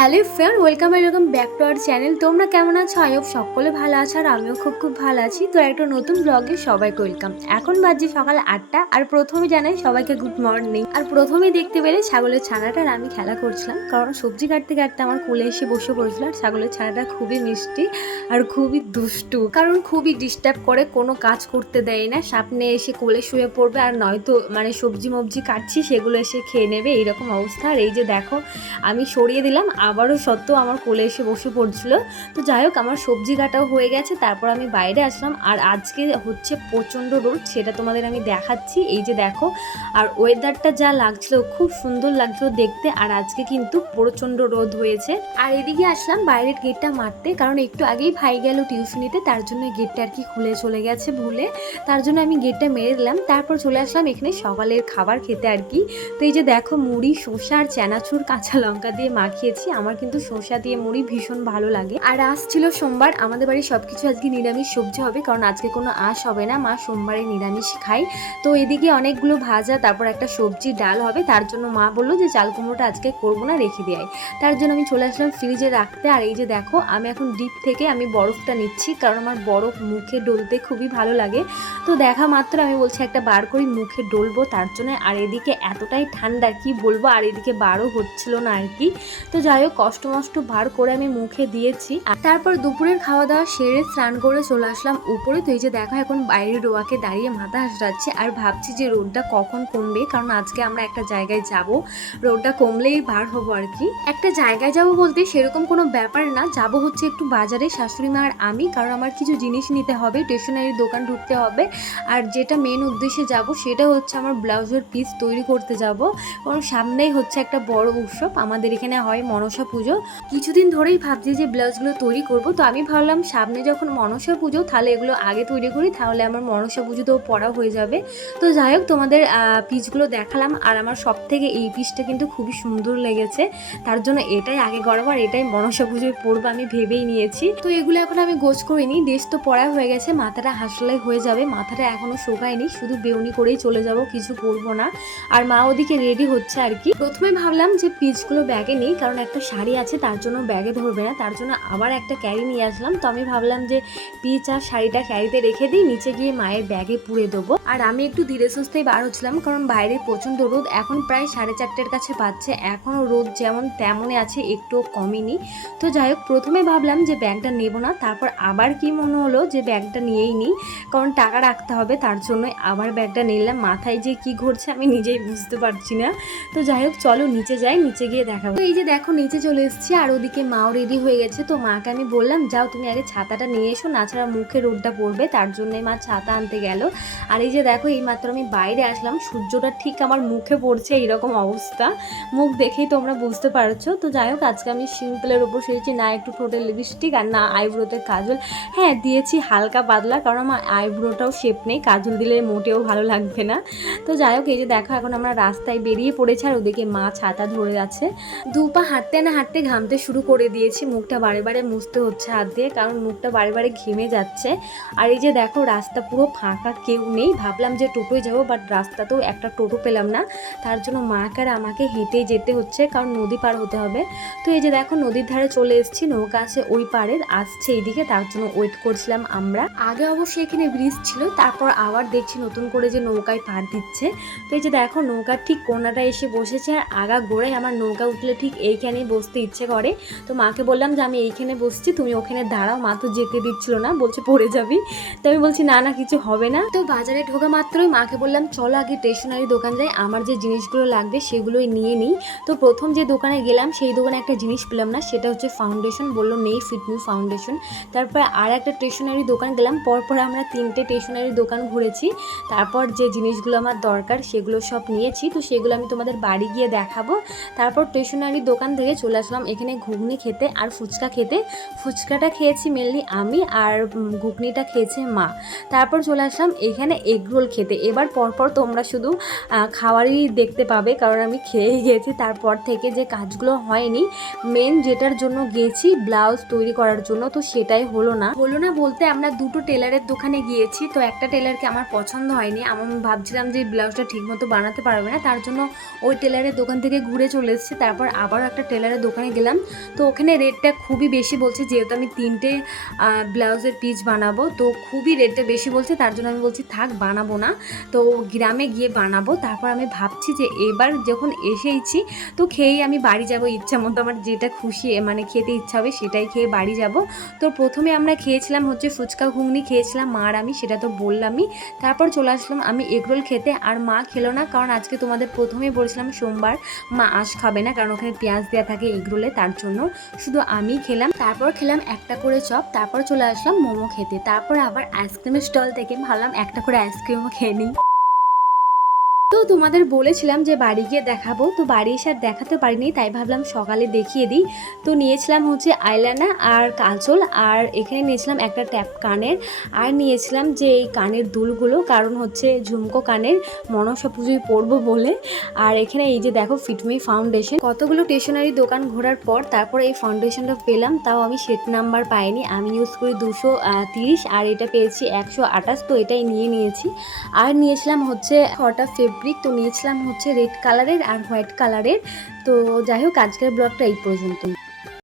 Hello friend, welcome welcome back to our channel. তোমরা কেমন আছো? আই হোপ সকলে ভালো আছো আর আমিও খুব খুব ভালো আছি। তো একটা নতুন ব্লগে সবাইকে ওয়েলকাম। এখন বাজছে সকাল আটটা আর প্রথমে জানাই সবাইকে গুড মর্নিং। আর প্রথমেই দেখতে পেলে ছাগলের ছানাটার আমি খেলা করছিলাম। কারণ সবজি কাটতে কাটতে আমার কোলে এসে বসে পড়েছিল আর ছাগলের ছানাটা খুবই মিষ্টি আর খুবই দুষ্টু। কারণ খুবই ডিস্টার্ব করে, কোনো কাজ করতে দেয় না। সামনে এসে কোলে শুয়ে পড়বে আর নয়তো মানে সবজি মবজি কাটছি, সেগুলো এসে খেয়ে নেবে। এইরকম অবস্থা। আর এই যে দেখো, আমি সরিয়ে দিলাম। আবারও সত্ত্বেও আমার কোলে এসে বসে পড়ছিল। তো যাই হোক, আমার সবজি কাটাও হয়ে গেছে, তারপর আমি বাইরে আসলাম। আর আজকে হচ্ছে প্রচণ্ড রোদ, সেটা তোমাদের আমি দেখাচ্ছি। এই যে দেখো, আর ওয়েদারটা যা লাগছিল, খুব সুন্দর লাগছিল দেখতে, আর আজকে কিন্তু প্রচণ্ড রোদ হয়েছে। আর এদিকে আসলাম বাইরের গেটটা মারতে, কারণ একটু আগেই ভাই গেল টিউশনিতে, তার জন্য গেটটা আর কি খুলে চলে গেছে ভুলে। তার জন্য আমি গেটটা মেরে দিলাম, তারপর চলে আসলাম এখানে সকালের খাবার খেতে আর কি। তো এই যে দেখো, মুড়ি, শসা আর চানাচুর কাঁচা লঙ্কা দিয়ে মাখিয়েছি। আমার কিন্তু শসা দিয়ে মুড়ি ভীষণ ভালো লাগে। আর আজ ছিল সোমবার, আমাদের বাড়ি সবকিছু আজকে নিরামিষ সবজি হবে, কারণ আজকে কোনো আঁশ হবে না। মা সোমবারে নিরামিষ খাই তো এদিকে অনেকগুলো ভাজা, তারপর একটা সবজি, ডাল হবে। তার জন্য মা বলল যে, চাল কুমড়োটা আজকে করব না, রেখে দেয় তার জন্য আমি চলে আসলাম ফ্রিজে রাখতে। আর এই যে দেখো, আমি এখন ডিপ থেকে আমি বরফটা নিচ্ছি, কারণ আমার বরফ মুখে ডলতে খুবই ভালো লাগে। তো দেখা মাত্র আমি বলছি, একটা বার করি মুখে ডলবো, তার জন্য। আর এদিকে এতটাই ঠান্ডা, কি বলব? আর এদিকে বারও হচ্ছিল না আর কি। তো যাই হোক কষ্ট মষ্ট বার করে আমি মুখে দিয়েছি। তারপর দুপুরের খাওয়া দাওয়া সেরে স্নান করে চলে আসলাম উপরে। তো এই যে দেখো, এখন বাইরে রোয়াকে দাঁড়িয়ে মাথা হাসড়াচ্ছে আর ভাবছি যে রোদটা কখন কমবে, কারণ আজকে আমরা একটা জায়গায় যাব। রোদটা কমলেই বার হব আর কি। একটা জায়গায় যাব বলতে সেরকম কোনো ব্যাপার না। যাব হচ্ছে একটু বাজারে, শাশুড়ি মা আর আমি, কারণ আমার কিছু জিনিস নিতে হবে স্টেশনারি দোকান ঢুকতে হবে। আর যেটা মেন উদ্দেশ্যে যাব সেটা হচ্ছে আমার ব্লাউজের পিস তৈরি করতে যাব। কারণ সামনেই হচ্ছে একটা বড় উৎসব। আমাদের এখানে হয় মনসা পুজো। কিছুদিন ধরেই ভাবছি যে ব্লাউজগুলো তৈরি করব। তো আমি ভাবলাম সামনে যখন মনসা পুজো, তাহলে এগুলো আগে তৈরি করি, তাহলে আমার মনসা পুজোতেও পড়া হয়ে যাবে। তো যাই হোক, তোমাদের পিসগুলো দেখালাম। আর আমার সব থেকে এই পিসটা কিন্তু খুবই সুন্দর লেগেছে। তার জন্য এটাই আগে গড়াবো আর এটাই মনসা পুজোয় পড়ব আমি ভেবেই নিয়েছি। তো এগুলো এখন আমি গোছ করিনি। ড্রেস তো পড়া হয়ে গেছে, মাথাটা হাসলাই হয়ে যাবে। মাথাটা এখনও শোকায়নি, শুধু বেউনি করেই চলে যাব, কিছু করব না। আর মা ওদিকে রেডি হচ্ছে আর কি। প্রথমে ভাবলাম যে পিসগুলো ব্যাগে নিই, কারণ একটা শাড়ি আছে, তার জন্য ব্যাগে ধরবে না, তার জন্য আবার একটা ক্যারি নিয়ে আসলাম। তো আমি ভাবলাম যে পিচ আর শাড়িটা ক্যারিতে রেখে দিই, নিচে গিয়ে মায়ের ব্যাগে পুড়ে দেবো। আর আমি একটু ধীরে সুস্থেই বার হচ্ছিলাম, কারণ বাইরে প্রচণ্ড রোদ, এখন প্রায় সাড়ে চারটের কাছে পাচ্ছে এখনও রোদ যেমন তেমনই আছে, একটুও কমেনি। তো যাই হোক, প্রথমে ভাবলাম যে ব্যাগটা নেব না, তারপর আবার কি মনে হলো যে ব্যাগটা নিয়েই নিই, কারণ টাকা রাখতে হবে, তার জন্যই আবার ব্যাগটা নিলাম। মাথায় যে কি ঘটছে আমি নিজেই বুঝতে পারছি না। তো যাই হোক, চলো নিচে যাই, নিচে গিয়ে দেখাবো। এই যে দেখো, নিচে চলে এসেছি আর ওদিকে মাও রেডি হয়ে গেছে। তো মাকে আমি বললাম, যাও তুমি আগে ছাতাটা নিয়ে এসো, না ছাড়া মুখে রোদটা পড়বে। তার জন্যে মা ছাতা আনতে গেল। আর এই যে দেখো, এই মাত্র আমি বাইরে আসলাম, সূর্যটা ঠিক আমার মুখে পড়ছে, এইরকম অবস্থা। মুখ দেখেই তোমরা বুঝতে পারছ। তো যাই হোক, আজকে আমি সিম্পলের ওপর শুয়েছি, না একটু ঠোঁটে লিপস্টিক আর না আইব্রোতে কাজল। হ্যাঁ দিয়েছি হালকা পাতলা, কারণ আমার আইব্রোটাও শেপ নেই, কাজল দিলে মোটেও ভালো লাগবে না। তো যাই হোক, এই যে দেখো, এখন আমরা রাস্তায় বেরিয়ে পড়েছি, আর ওদিকে মা ছাতা ধরে আছে। দু পা হাঁটতে না হাঁটতে ঘামতে শুরু করে দিয়েছি। মুখটা বারে বারে মুছতে হচ্ছে হাত দিয়ে, কারণ মুখটা বারে বারে ঘেমে যাচ্ছে। আর এই যে দেখো, রাস্তা পুরো ফাঁকা, কেউ নেই। ভাবলাম যে টোটোয় যাব বাট রাস্তাতেও একটা টোটো পেলাম না। তার জন্য মাকে আমাকে হেঁটেই যেতে হচ্ছে, কারণ নদী পার হতে হবে। তো এই যে দেখো, নদীর ধারে চলে এসেছি, নৌকা আছে ওই পারে, আসছে এইদিকে, তার জন্য ওয়েট করছিলাম আমরা। আগে অবশ্যই এখানে ব্রিজ ছিল, তারপর আবার দেখছি নতুন করে যে নৌকায় পার দিচ্ছে। তো এই যে দেখো, নৌকার ঠিক কোনাটা এসে বসেছে, আর আগা গোড়ায় আমার নৌকা উঠলে ঠিক এইখানেই বসতে ইচ্ছে করে। তো মাকে বললাম যে, আমি এইখানে বসছি, তুমি ওখানে দাঁড়াও, মা তো যেতে দিচ্ছিল না, বলছে পড়ে যাবি। তো আমি বলছি, না না, কিছু হবে না। তো বাজারে ঢোকা মাত্রই মাকে বললাম, চলো আগে স্টেশনারি দোকান যাই, আমার যে জিনিসগুলো লাগবে সেগুলোই নিয়ে নিই। তো প্রথম যে দোকানে গেলাম, সেই দোকানে একটা জিনিস পেলাম না, সেটা হচ্ছে ফাউন্ডেশন, বলল নেই ফিটমি ফাউন্ডেশন। তারপর আর একটা স্টেশনারি দোকান গেলাম, পরপর আমরা তিনটে স্টেশনারি দোকান ঘুরেছি। তারপর যে জিনিসগুলো আমার দরকার সেগুলো সব নিয়েছি, তো সেগুলো আমি তোমাদের বাড়ি গিয়ে দেখাবো। তারপর স্টেশনারি দোকান থেকে চলে আসলাম। এখানে ঘুগনি খেতে আর ফুচকা খেতে। ফুচকাটা খেয়েছি মেনলি আমি আর ঘুগনিটা খেয়েছে মা। তারপর চলে আসলাম এখানে এগরোল খেতে। এবার পরপর তোমরা শুধু খাবারই দেখতে পাবে কারণ আমি খেয়েই গেছি। তারপর থেকে যে কাজগুলো হয়নি মেন যেটার জন্য গেছি ব্লাউজ তৈরি করার জন্য, তো সেটাই হলো না। হলো না বলতে আমরা দুটো টেলারের দোকানে গিয়েছি, তো একটা টেলারকে আমার পছন্দ হয়নি। আমি ভাবছিলাম যে ব্লাউজটা ঠিকমতো বানাতে পারবে না, তার জন্য ওই টেলারের দোকান থেকে ঘুরে চলে এসেছি। তারপর আবার একটা টেলার টেলারের দোকানে গেলাম। তো ওখানে রেটটা খুবই বেশি বলছে, যেহেতু আমি তিনটে ব্লাউজের পিস বানাবো, তো খুবই রেটটা বেশি বলছে, তার জন্য আমি বলছি, থাক, বানাবো না। তো গ্রামে গিয়ে বানাবো, তারপর আমি ভাবছি যে এবার যখন এসেইছি, তো খেয়েই আমি বাড়ি যাব, ইচ্ছা মতো আমার যেটা খুশি মানে খেতে ইচ্ছা হবে সেটাই খেয়ে বাড়ি যাব। তো প্রথমে আমরা খেয়েছিলাম হচ্ছে ফুচকা, ঘুগনি খেয়েছিলাম মার আমি, সেটা তো বললামই। তারপর চলে আসলাম আমি এগরোল খেতে, আর মা খেলো না, কারণ আজকে তোমাদের প্রথমেই বলছিলাম, সোমবার মা আঁশ খাবে না, কারণ ওখানে পেঁয়াজ দেওয়া থাকে। এগরোলে, তার জন্য শুধু আমি খেলাম। তারপর খেলাম একটা করে চপ, তারপর চলে আসলাম মোমো খেতে। তারপর আবার আইসক্রিমের স্টল থেকে ভাবলাম একটা করে আইসক্রিমও খেয়ে নিই। তো তোমাদের বলেছিলাম যে বাড়ি গিয়ে দেখাবো, তো বাড়ি এসে আর দেখাতে পারিনি, তাই ভাবলাম সকালে দেখিয়ে দিই। তো নিয়েছিলাম হচ্ছে আইলানা আর কাজল, আর এখানে নিয়েছিলাম একটা ট্যাপ কানের, আর নিয়েছিলাম যে এই কানের দুলগুলো, কারণ হচ্ছে ঝুমকো কানের, মনসা পুজোয় পরবো বলে। আর এখানে এই যে দেখো ফিটমি ফাউন্ডেশন, কতগুলো স্টেশনারি দোকান ঘোরার পর তারপর এই ফাউন্ডেশনটা পেলাম, তাও আমি সেট নাম্বার পাইনি, আমি ইউজ করি দুশো তিরিশ, আর এটা পেয়েছি একশো আঠাশ, তো এটাই নিয়ে নিয়েছি। আর নিয়েছিলাম হচ্ছে ছটা ফেব্রিক তো নিয়েছিলাম হচ্ছে রেড কালারের আর হোয়াইট কালারের তো যাই হোক, আজকের ব্লগটা এই পর্যন্তই।